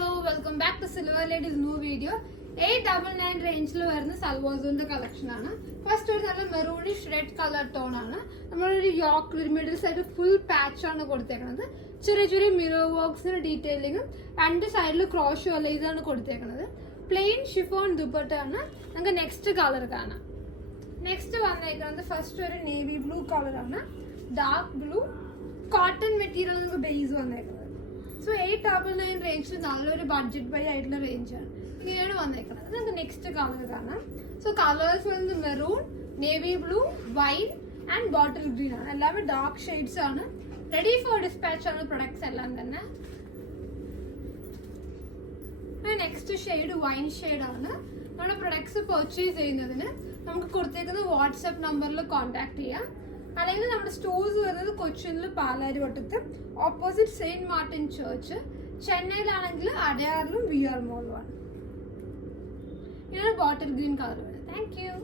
hello, welcome back to Silver Lady's new video. 899 റേഞ്ചിൽ വരുന്ന സൽവാസോന്റെ collection ആണ്. ഫസ്റ്റ് ഒരു നല്ല മെറൂണിഷ് റെഡ് കളർ ടോൺ ആണ്. നമ്മളൊരു യോക്ക് ഒരു മിഡിൽ സൈഡ് ഫുൾ പാച്ച് ആണ് കൊടുത്തേക്കുന്നത്. ചെറിയ ചെറിയ മിറർ വർക്ക്സിന് ഡീറ്റെയിലിങ്ങും രണ്ട് സൈഡിൽ ക്രോഷ് ഇതാണ് കൊടുത്തേക്കുന്നത്. പ്ലെയിൻ ഷിഫോൺ ദുപ്പട്ട ആണ്. നമുക്ക് നെക്സ്റ്റ് കളർ കാണാം. നെക്സ്റ്റ് വന്നേക്കുന്നത് ഫസ്റ്റ് ഒരു നേവി ബ്ലൂ കളർ ആണ്. ഡാർക്ക് ബ്ലൂ കോട്ടൺ മെറ്റീരിയൽ നമുക്ക് ബേസ് വന്നേക്കുന്നത്. സോ 899 റേഞ്ചിൽ നല്ലൊരു ബഡ്ജറ്റ് ബൈ ആയിട്ടുള്ള റേഞ്ചാണ്. ഇങ്ങനെയാണ് വന്നേക്കുന്നത്. നമുക്ക് നെക്സ്റ്റ് കളർ കാണാം. സോ കളേഴ്സ് വരുന്നത് maroon, navy blue, wine and bottle green ആണ്. എല്ലാവരും ഡാർക്ക് ഷെയ്ഡ്സ് ആണ്. റെഡി ഫോർ ഡിസ്പാച്ച് ആണ് പ്രൊഡക്ട്സ് എല്ലാം തന്നെ. നെക്സ്റ്റ് ഷെയ്ഡ് വൈൻ ഷെയ്ഡ് ആണ്. നമ്മുടെ പ്രൊഡക്ട്സ് പർച്ചേസ് ചെയ്യുന്നതിന് നമുക്ക് കൊടുത്തേക്കുന്നത് വാട്സ്ആപ്പ് നമ്പറിൽ കോൺടാക്ട് ചെയ്യാം. അല്ലെങ്കിൽ നമ്മുടെ സ്റ്റോഴ്സ് വരുന്നത് കൊച്ചിനിൽ പാലാരിവട്ടത്ത് ഓപ്പോസിറ്റ് സെയിന്റ് മാർട്ടിൻ ചർച്ച്, ചെന്നൈയിലാണെങ്കിൽ അടയാറിലും വി ആർ മോളിലുമാണ്. ഇതാണ് ബോട്ടിൽ ഗ്രീൻ കളർ വരുന്നത്. Thank U.